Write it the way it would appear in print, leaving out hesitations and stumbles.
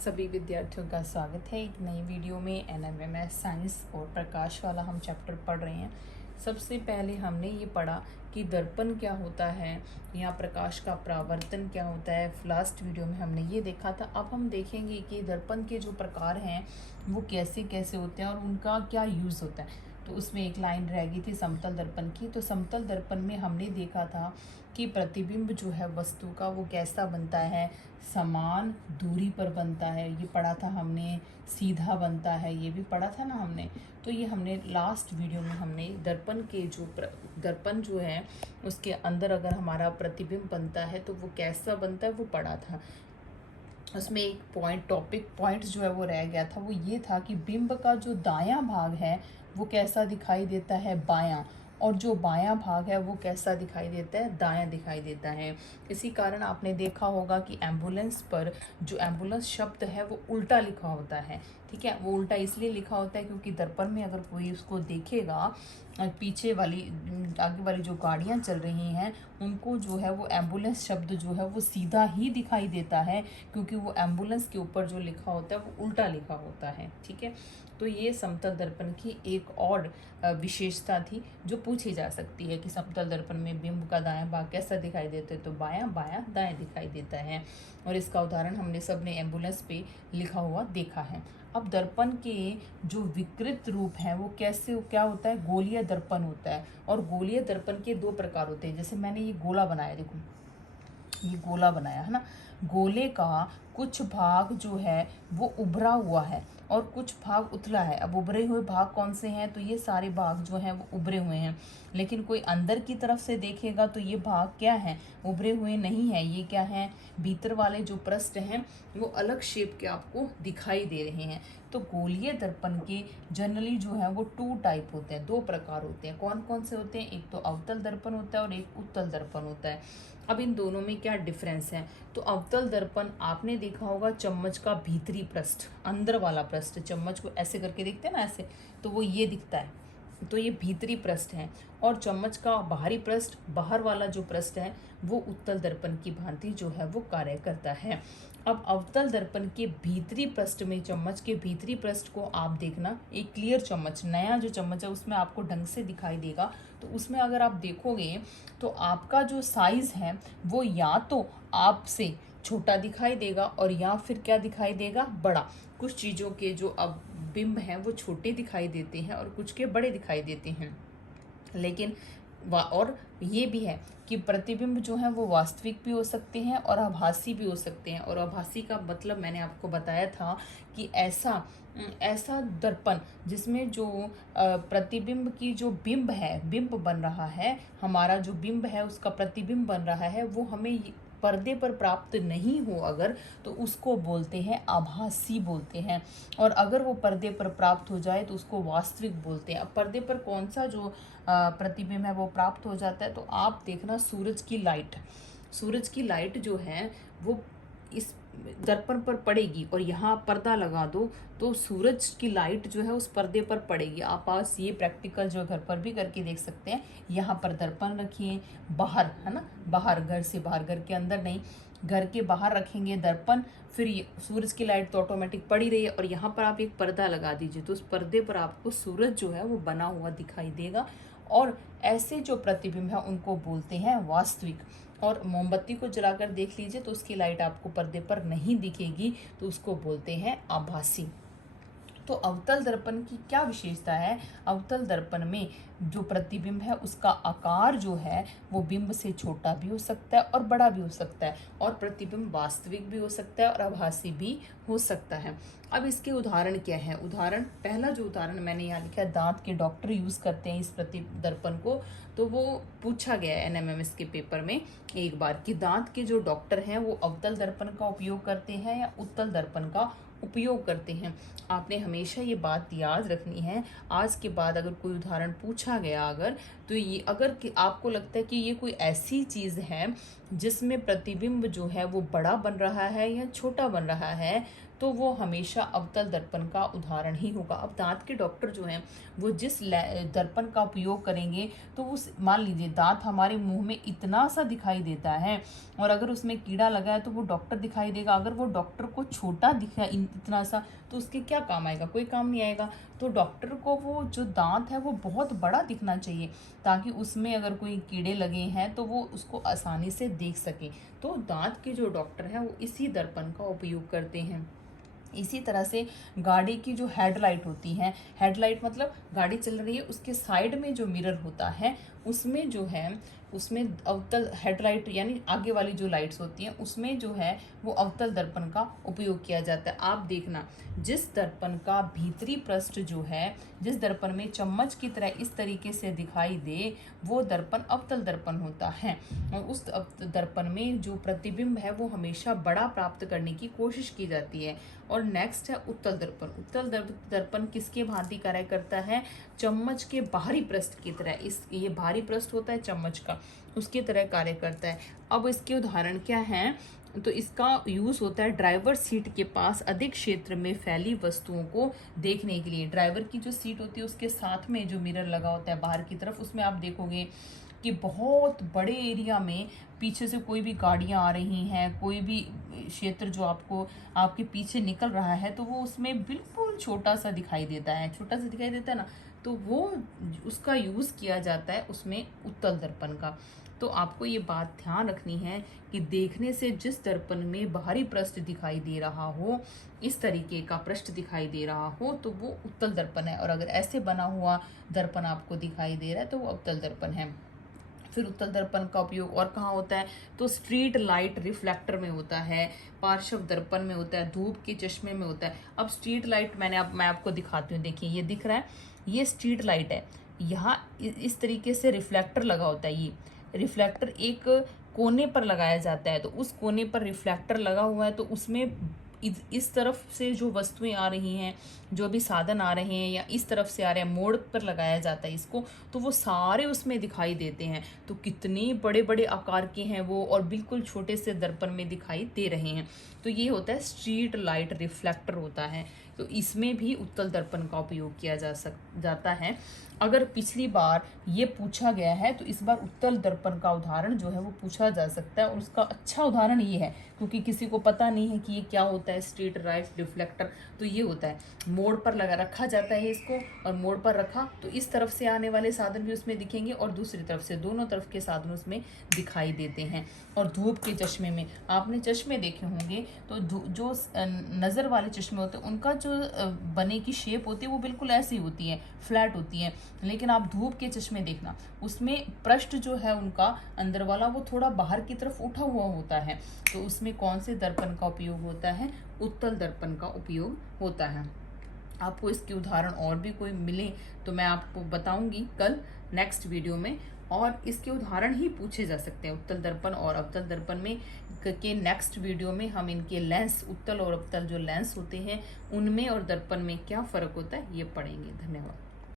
सभी विद्यार्थियों का स्वागत है एक नई वीडियो में। एनएमएमएस साइंस और प्रकाश वाला हम चैप्टर पढ़ रहे हैं। सबसे पहले हमने ये पढ़ा कि दर्पण क्या होता है या प्रकाश का परावर्तन क्या होता है। लास्ट वीडियो में हमने ये देखा था। अब हम देखेंगे कि दर्पण के जो प्रकार हैं वो कैसे कैसे होते हैं और उनका क्या यूज़ होता है। तो उसमें एक लाइन रह गई थी समतल दर्पण की। तो समतल दर्पण में हमने देखा था कि प्रतिबिंब जो है वस्तु का वो कैसा बनता है, समान दूरी पर बनता है, ये पढ़ा था हमने। सीधा बनता है, ये भी पढ़ा था ना हमने। तो ये हमने लास्ट वीडियो में हमने दर्पण के जो दर्पण जो है उसके अंदर अगर हमारा प्रतिबिंब बनता है तो वो कैसा बनता है वो पढ़ा था। उसमें एक पॉइंट जो है वो रह गया था, वो ये था कि बिंब का जो दायां भाग है वो कैसा दिखाई देता है, बायां, और जो बायां भाग है वो कैसा दिखाई देता है, दायां दिखाई देता है। इसी कारण आपने देखा होगा कि एम्बुलेंस पर जो एम्बुलेंस शब्द है वो उल्टा लिखा होता है। ठीक है, वो उल्टा इसलिए लिखा होता है क्योंकि दर्पण में अगर कोई उसको देखेगा, पीछे वाली आगे वाली जो गाड़ियां चल रही हैं उनको जो है वो एम्बुलेंस शब्द जो है वो सीधा ही दिखाई देता है, क्योंकि वो एम्बुलेंस के ऊपर जो लिखा होता है वो उल्टा लिखा होता है। ठीक है, तो ये समतल दर्पण की एक और विशेषता थी जो पूछी जा सकती है कि समतल दर्पण में बिंब का दायां भाग कैसा दिखाई देता है, तो बायां बायां दाएं दिखाई देता है। और इसका उदाहरण हमने सब ने एम्बुलेंस पे लिखा हुआ देखा है। अब दर्पण के जो विकृत रूप है वो कैसे क्या होता है, गोलीय दर्पण होता है। और गोलीय दर्पण के दो प्रकार होते हैं। जैसे मैंने ये गोला बनाया, देखो ये गोला बनाया है ना, गोले का कुछ भाग जो है वो उभरा हुआ है और कुछ भाग उथला है। अब उभरे हुए भाग कौन से हैं, तो ये सारे भाग जो हैं वो उभरे हुए हैं। लेकिन कोई अंदर की तरफ से देखेगा तो ये भाग क्या है, उभरे हुए नहीं है। ये क्या है, भीतर वाले जो पृष्ठ हैं वो अलग शेप के आपको दिखाई दे रहे हैं। तो गोलीय दर्पण के जनरली जो है वो टू टाइप होते हैं, दो प्रकार होते हैं। कौन कौन से होते हैं, एक तो अवतल दर्पण होता है और एक उत्तल दर्पण होता है। अब इन दोनों में क्या डिफरेंस है, तो अवतल दर्पण आपने देखा होगा चम्मच का भीतरी पृष्ठ, अंदर वाला पृष्ठ, चम्मच को ऐसे करके देखते हैं ना ऐसे, तो वो ये दिखता है, तो ये भीतरी पृष्ठ है। और चम्मच का बाहरी पृष्ठ, बाहर वाला जो पृष्ठ है वो उत्तल दर्पण की भांति जो है वो कार्य करता है। अब अवतल दर्पण के भीतरी पृष्ठ में, चम्मच के भीतरी पृष्ठ को आप देखना, एक क्लियर चम्मच, नया जो चम्मच है उसमें आपको ढंग से दिखाई देगा। तो उसमें अगर आप देखोगे तो आपका जो साइज है वो या तो आपसे छोटा दिखाई देगा और या फिर क्या दिखाई देगा, बड़ा। कुछ चीज़ों के जो अब बिंब हैं वो छोटे दिखाई देते हैं और कुछ के बड़े दिखाई देते हैं। लेकिन और ये भी है कि प्रतिबिंब जो है वो वास्तविक भी हो सकते हैं और आभासी भी हो सकते हैं। और आभासी का मतलब मैंने आपको बताया था कि ऐसा दर्पण जिसमें जो प्रतिबिंब की जो बिंब है, बिंब बन रहा है, हमारा जो बिंब है उसका प्रतिबिंब बन रहा है, वो हमें पर्दे पर प्राप्त नहीं हो अगर, तो उसको बोलते हैं आभासी बोलते हैं। और अगर वो पर्दे पर प्राप्त हो जाए तो उसको वास्तविक बोलते हैं। अब पर्दे पर कौन सा जो प्रतिबिंब है वो प्राप्त हो जाता है, तो आप देखना सूरज की लाइट जो है वो इस दर्पण पर पड़ेगी और यहाँ पर्दा लगा दो तो सूरज की लाइट जो है उस पर्दे पर पड़ेगी। आप पास ये प्रैक्टिकल जो घर पर भी करके देख सकते हैं। यहाँ पर दर्पण रखिए, बाहर है ना, बाहर, घर से बाहर, घर के अंदर नहीं, घर के बाहर रखेंगे दर्पण, फिर ये सूरज की लाइट तो ऑटोमेटिक पड़ी रही है और यहाँ पर आप एक पर्दा लगा दीजिए तो उस पर्दे पर आपको सूरज जो है वो बना हुआ दिखाई देगा। और ऐसे जो प्रतिबिंब है उनको बोलते हैं वास्तविक। और मोमबत्ती को जलाकर देख लीजिए तो उसकी लाइट आपको पर्दे पर नहीं दिखेगी, तो उसको बोलते हैं आभासी। तो अवतल दर्पण की क्या विशेषता है, अवतल दर्पण में जो प्रतिबिंब है उसका आकार जो है वो बिंब से छोटा भी हो सकता है और बड़ा भी हो सकता है, और प्रतिबिंब वास्तविक भी हो सकता है और आभासी भी हो सकता है। अब इसके उदाहरण क्या है, उदाहरण, पहला जो उदाहरण मैंने यहाँ लिखा है, दांत के डॉक्टर यूज़ करते हैं इस दर्पण को। तो वो पूछा गया है एनएमएमएस के पेपर में एक बार कि दांत के जो डॉक्टर हैं वो अवतल दर्पण का उपयोग करते हैं या उत्तल दर्पण का उपयोग करते हैं। आपने हमेशा ये बात याद रखनी है। आज के बाद अगर कोई उदाहरण पूछा गया अगर, तो ये अगर कि आपको लगता है कि ये कोई ऐसी चीज़ है जिसमें प्रतिबिंब जो है वो बड़ा बन रहा है या छोटा बन रहा है, तो वो हमेशा अवतल दर्पण का उदाहरण ही होगा। अब दांत के डॉक्टर जो हैं वो जिस दर्पण का उपयोग करेंगे, तो उस मान लीजिए दांत हमारे मुंह में इतना सा दिखाई देता है और अगर उसमें कीड़ा लगा है तो वो डॉक्टर दिखाई देगा। अगर वो डॉक्टर को छोटा दिखा इतना सा, तो उसके क्या काम आएगा? कोई काम नहीं आएगा। तो डॉक्टर को वो जो दांत है वो बहुत बड़ा दिखना चाहिए, ताकि उसमें अगर कोई कीड़े लगे हैं तो वो उसको आसानी से देख सके। तो दांत के जो डॉक्टर हैं वो इसी दर्पण का उपयोग करते हैं। इसी तरह से गाड़ी की जो हेडलाइट होती है, हेडलाइट मतलब गाड़ी चल रही है उसके साइड में जो मिरर होता है उसमें जो है उसमें अवतल हेडलाइट यानी आगे वाली जो लाइट्स होती हैं उसमें जो है वो अवतल दर्पण का उपयोग किया जाता है। आप देखना, जिस दर्पण का भीतरी पृष्ठ जो है, जिस दर्पण में चम्मच की तरह इस तरीके से दिखाई दे, वो दर्पण अवतल दर्पण होता है। और उस दर्पण में जो प्रतिबिंब है वो हमेशा बड़ा प्राप्त करने की कोशिश की जाती है। और नेक्स्ट है उत्तल दर्पण। उत्तल दर्पण किसके भांति कार्य करता है? चम्मच के बाहरी पृष्ठ की तरह, ये बाहरी पृष्ठ होता है चम्मच का, उसकी तरह कार्य करता है। अब इसके उदाहरण क्या हैं? तो इसका यूज़ होता है ड्राइवर सीट के पास अधिक क्षेत्र में फैली वस्तुओं को देखने के लिए। ड्राइवर की जो सीट होती है उसके साथ में जो मिरर लगा होता है बाहर की तरफ, उसमें आप देखोगे कि बहुत बड़े एरिया में पीछे से कोई भी गाड़ियाँ आ रही हैं, कोई भी क्षेत्र जो आपको आपके पीछे निकल रहा है, तो वो उसमें बिल्कुल छोटा सा दिखाई देता है, छोटा सा दिखाई देता है ना, तो वो उसका यूज़ किया जाता है उसमें उत्तल दर्पण का। तो आपको ये बात ध्यान रखनी है कि देखने से जिस दर्पण में बाहरी पृष्ठ दिखाई दे रहा हो, इस तरीके का पृष्ठ दिखाई दे रहा हो, तो वो उत्तल दर्पण है। और अगर ऐसे बना हुआ दर्पण आपको दिखाई दे रहा है तो वो अवतल दर्पण है। फिर उत्तल दर्पण का उपयोग और कहाँ होता है? तो स्ट्रीट लाइट रिफ्लेक्टर में होता है, पार्श्व दर्पण में होता है, धूप के चश्मे में होता है। अब स्ट्रीट लाइट मैं आपको दिखाती हूँ। देखिए ये दिख रहा है, ये स्ट्रीट लाइट है। यहाँ इस तरीके से रिफ्लेक्टर लगा होता है। ये रिफ्लेक्टर एक कोने पर लगाया जाता है, तो उस कोने पर रिफ्लेक्टर लगा हुआ है, तो उसमें इस तरफ से जो वस्तुएं आ रही हैं, जो भी साधन आ रहे हैं या इस तरफ से आ रहे हैं, मोड़ पर लगाया जाता है इसको, तो वो सारे उसमें दिखाई देते हैं। तो कितने बड़े बड़े आकार के हैं वो, और बिल्कुल छोटे से दर्पण में दिखाई दे रहे हैं। तो ये होता है स्ट्रीट लाइट रिफ्लेक्टर होता है। तो इसमें भी उत्तल दर्पण का उपयोग किया जाता है। अगर पिछली बार ये पूछा गया है तो इस बार उत्तल दर्पण का उदाहरण जो है वो पूछा जा सकता है, और उसका अच्छा उदाहरण ये है, क्योंकि किसी को पता नहीं है कि ये क्या होता है स्ट्रीट लाइट रिफ्लेक्टर। तो ये होता है मोड़ पर लगा रखा जाता है इसको, और मोड़ पर रखा तो इस तरफ से आने वाले साधन भी उसमें दिखेंगे और दूसरी तरफ से, दोनों तरफ के साधन उसमें दिखाई देते हैं। और धूप के चश्मे में आपने चश्मे देखे होंगे, तो जो नज़र वाले चश्मे होते हैं उनका जो बने की शेप होती है वो बिल्कुल ऐसी होती है, फ्लैट होती है। लेकिन आप धूप के चश्मे देखना, उसमें पृष्ठ जो है उनका अंदर वाला वो थोड़ा बाहर की तरफ उठा हुआ होता है। तो उसमें कौन से दर्पण का उपयोग होता है? उत्तल दर्पण का उपयोग होता है। आपको इसके उदाहरण और भी कोई मिले तो मैं आपको बताऊंगी कल नेक्स्ट वीडियो में, और इसके उदाहरण ही पूछे जा सकते हैं उत्तल दर्पण और अवतल दर्पण में। के नेक्स्ट वीडियो में हम इनके लेंस, उत्तल और अवतल जो लेंस होते हैं उनमें और दर्पण में क्या फ़र्क होता है ये पढ़ेंगे। धन्यवाद।